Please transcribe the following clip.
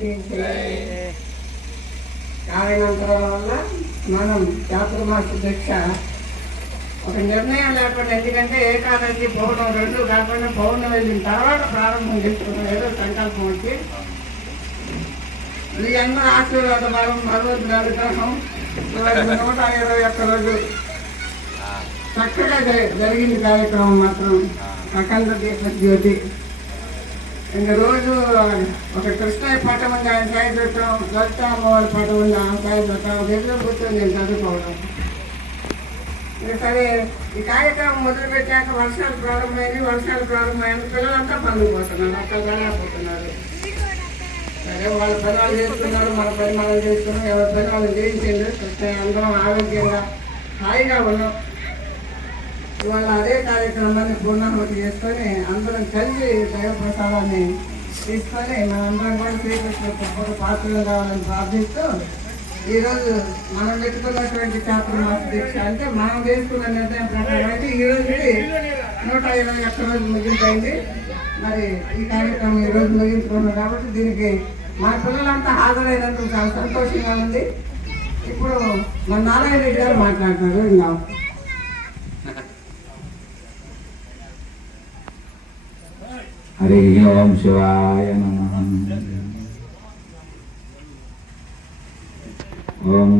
దేవునికి వల్ల మనం చాతుర్మాస దీక్ష ఒక నిర్ణయం లేకుండా ఎందుకంటే ఏకాదశి పౌర్ణం రెండు కాకుండా పౌర్ణం వెళ్ళిన తర్వాత ప్రారంభం చేసుకున్నాం. ఏదో సంకల్పం వచ్చి. ఇది జన్మ ఆశీర్వాద భాగం భగవద్గీత అనుగ్రహం. నూట ఇరవై ఒక్క రోజు చక్కగా జరిగింది కార్యక్రమం మాత్రం. అఖండ దీక్ష జ్యోతి ఇంకా రోజు ఒక కృష్ణయ్య పటం ఉంది? ఆయన కాయ చూడటం లలిత అమ్మవారి పటం ఉంది? ఆ కాయ చూడటం దగ్గర కూర్చొని నేను చదువుకోవడం. సరే ఈ కార్యక్రమం మొదలు పెట్టాక వర్షాలు ప్రారంభమైంది. వర్షాలు ప్రారంభమైన పిల్లలంతా పనులు పోతున్నారు అక్కడ పోతున్నారు సరే వాళ్ళ పని వాళ్ళు చేస్తున్నారు. మన పని మనం చేస్తున్నాం. ఎవరి పని వాళ్ళు చేయించండి అందరం ఆరోగ్యంగా హాయిగా ఉన్నాం. ఇవాళ అదే కార్యక్రమాన్ని పూర్ణాహుతి చేసుకొని అందరం కలిసి దైవప్రసాదాన్ని తీసుకొని మనందరం కూడా శ్రీకృష్ణ కృపకు పాత్రలు కావాలని ప్రార్థిస్తూ ఈరోజు మనం పెట్టుకున్నటువంటి చాతుర్మాస దీక్ష అంటే మనం వేసుకున్న నిర్ణయం ప్రకారం అయితే ఈ నూట ఇరవై ఒక్క రోజు ముగింపైంది. మరి ఈ కార్యక్రమం ఈ రోజు ముగించుకున్నాం కాబట్టి దీనికి మన పిల్లలంతా హాజరైనందుకు చాలా సంతోషంగా ఉంది. ఇప్పుడు మన నారాయణ రెడ్డి గారు మాట్లాడతారు ఇంకా హరి ఓం శివాయ నమ ఓం